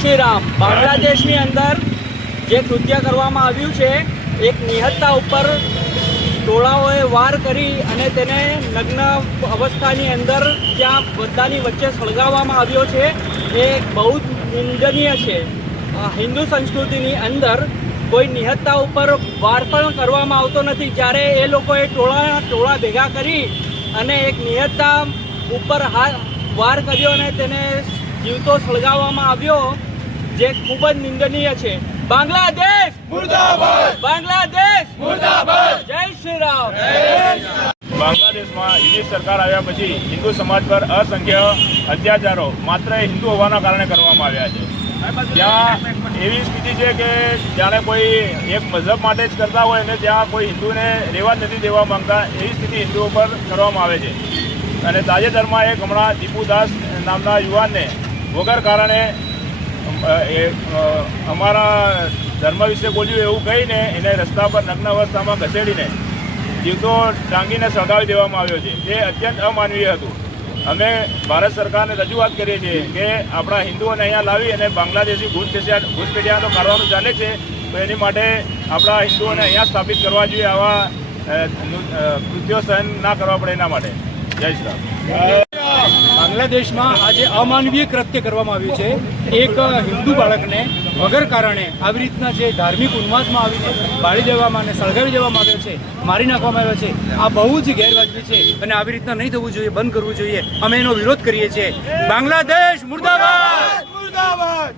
શ્રી રામ। બાંગ્લાદેશની અંદર જે કૃત્ય કરવામાં આવ્યું છે, એક નિહત્તા ઉપર ટોળાઓએ વાર કરી અને તેને નગ્ન અવસ્થાની અંદર ત્યાં બધાની વચ્ચે સળગાવવામાં આવ્યો છે, એ બહુ જ નિંદનીય છે। હિન્દુ સંસ્કૃતિની અંદર કોઈ નિહત્તા ઉપર વાર પણ કરવામાં આવતો નથી। જ્યારે એ લોકોએ ટોળા ભેગા કરી અને એક નિહત્તા ઉપર વાર કર્યો અને તેને જીવતો સળગાવવામાં આવ્યો, જે ખૂબ જ નિંદનીય છે। બાંગ્લાદેશ મુર્દાબાદ, બાંગ્લાદેશ મુર્દાબાદ, જય શ્રી રામ। બાંગ્લાદેશમાં ઈડી સરકાર આવ્યા પછી હિન્દુ સમાજ પર અસંખ્ય અત્યાચારો માત્ર હિન્દુ હોવાના કારણે કરવામાં આવ્યા છે। ત્યાં એવી સ્થિતિ છે કે જાણે કોઈ એક મઝહબ માટે જ કરતા હોય અને ત્યાં કોઈ હિન્દુને રહેવા જ નથી દેવા માંગતા, એવી સ્થિતિ હિન્દુઓ પર કરવામાં આવે છે। અને તાજેતરમાં એક હમણાં દીપુદાસ નામના યુવાનને વગર કારણે અમારા ધર્મ વિશે બોલ્યું એવું કહીને એને રસ્તા પર નગ્ન અવસ્થામાં ઘસેડીને જીવતો ટાંગીને સળગાવી દેવામાં આવ્યો છે, જે અત્યંત અમાનવીય હતું। અમે ભારત સરકારને રજૂઆત કરીએ છીએ કે આપણા હિન્દુઓને અહીંયા લાવી અને બાંગ્લાદેશી ઘૂસપેઠિયાનો કાઢવાનું ચાલે છે, તો એની માટે આપણા હિન્દુઓને અહીંયા સ્થાપિત કરવા જોઈએ। આવા કૃત્યો સહન ના કરવા પડે એના માટે જય શ્રી રામ। બાંગ્લાદેશમાં આજે અમાનવીય કૃત્ય કરવામાં આવ્યું છે। એક હિન્દુ બાળકને વગર કારણે આવી રીતના જે ધાર્મિક ઉન્માદમાં આવીને બાળી દેવામાં અને સળગાવી દેવામાં આવ્યો છે, મારી નાખવામાં આવ્યો છે, આ બહુ જ ગેરવાજબી છે અને આવી રીતના નહીં થવું જોઈએ, બંધ કરવું જોઈએ। અમે એનો વિરોધ કરીએ છીએ। બાંગ્લાદેશ મુર્દાબાદ, મુર્દાબાદ।